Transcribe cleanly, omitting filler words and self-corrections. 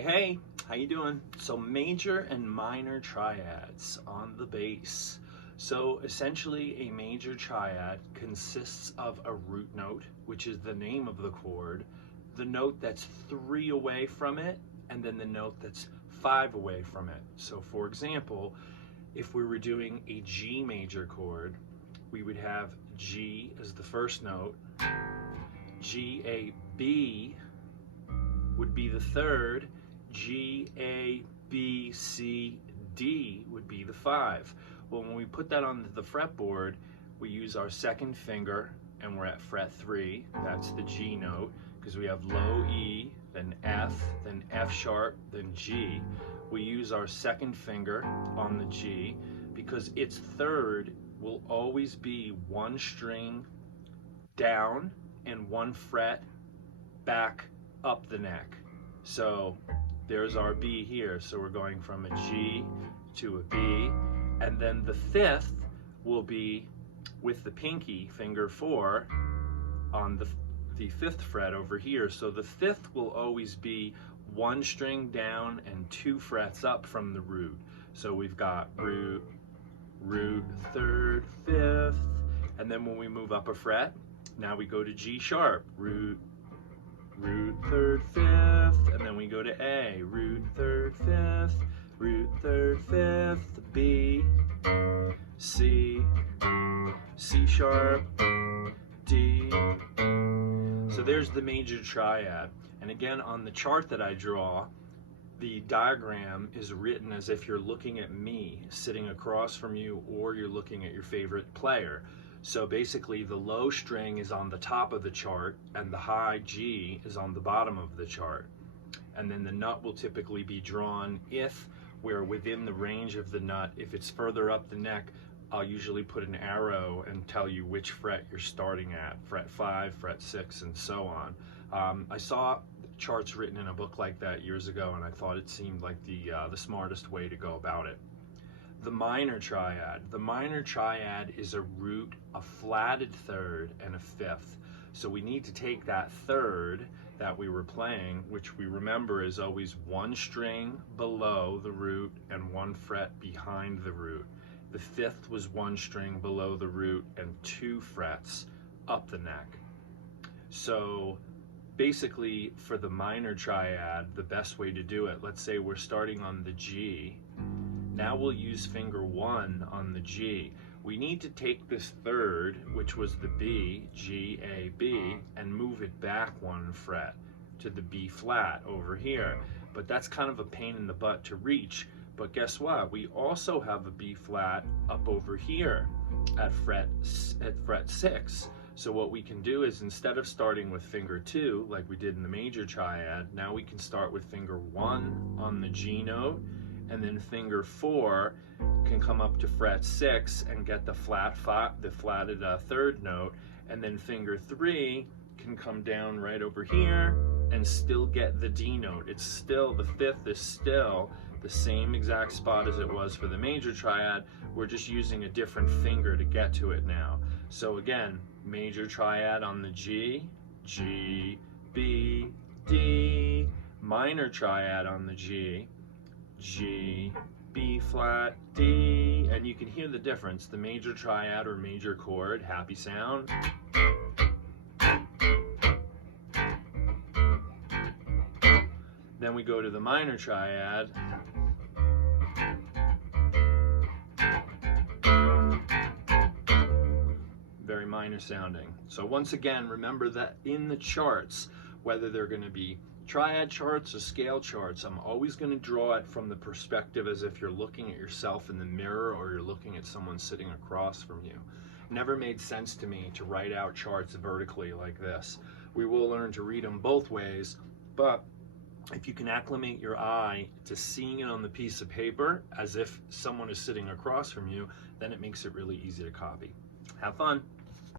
Hey, how you doing? So major and minor triads on the bass. So essentially a major triad consists of a root note, which is the name of the chord, the note that's 3 away from it, and then the note that's 5 away from it. So for example, if we were doing a G major chord, we would have G as the first note, G, A, B would be the third, G, A, B, C, D would be the 5. Well, when we put that on the fretboard, we use our second finger and we're at fret 3, that's the G note, because we have low E, then F sharp, then G. We use our second finger on the G because its third will always be 1 string down and 1 fret back up the neck. So there's our B here. So we're going from a G to a B, and then the 5th will be with the pinky, finger 4, on the 5th fret over here. So the 5th will always be 1 string down and 2 frets up from the root. So we've got root, 3rd, 5th, and then when we move up a fret, now we go to G sharp, root, 3rd, 5th, and then we go to A, root, 3rd, 5th, root, 3rd, 5th, B, C, C sharp, D. So there's the major triad. And again, on the chart that I draw, the diagram is written as if you're looking at me sitting across from you, or you're looking at your favorite player. So basically the low string is on the top of the chart and the high G is on the bottom of the chart. And then the nut will typically be drawn if we're within the range of the nut. If it's further up the neck, I'll usually put an arrow and tell you which fret you're starting at, fret 5, fret 6, and so on. I saw charts written in a book like that years ago, and I thought it seemed like the smartest way to go about it. The minor triad. The minor triad is a root, a flatted 3rd, and a 5th. So we need to take that 3rd that we were playing, which we remember is always 1 string below the root and 1 fret behind the root. The 5th was 1 string below the root and 2 frets up the neck. So basically for the minor triad, the best way to do it, let's say we're starting on the G. Now we'll use finger 1 on the G. We need to take this 3rd, which was the B, G, A, B, and move it back 1 fret to the B flat over here. But that's kind of a pain in the butt to reach. But guess what? We also have a B flat up over here at fret 6. So what we can do is, instead of starting with finger 2 like we did in the major triad, now we can start with finger 1 on the G note, and then finger 4 can come up to fret 6 and get the flatted 3rd note, and then finger 3 can come down right over here and still get the D note. It's still, the 5th is still the same exact spot as it was for the major triad. We're just using a different finger to get to it now. So again, major triad on the G, G, B, D, minor triad on the G, G, B flat, D, and you can hear the difference. The major triad or major chord, happy sound. Then we go to the minor triad. Very minor sounding. So once again, remember that in the charts, whether they're going to be triad charts or scale charts, I'm always going to draw it from the perspective as if you're looking at yourself in the mirror, or you're looking at someone sitting across from you. Never made sense to me to write out charts vertically like this. We will learn to read them both ways, but if you can acclimate your eye to seeing it on the piece of paper as if someone is sitting across from you, then it makes it really easy to copy. Have fun.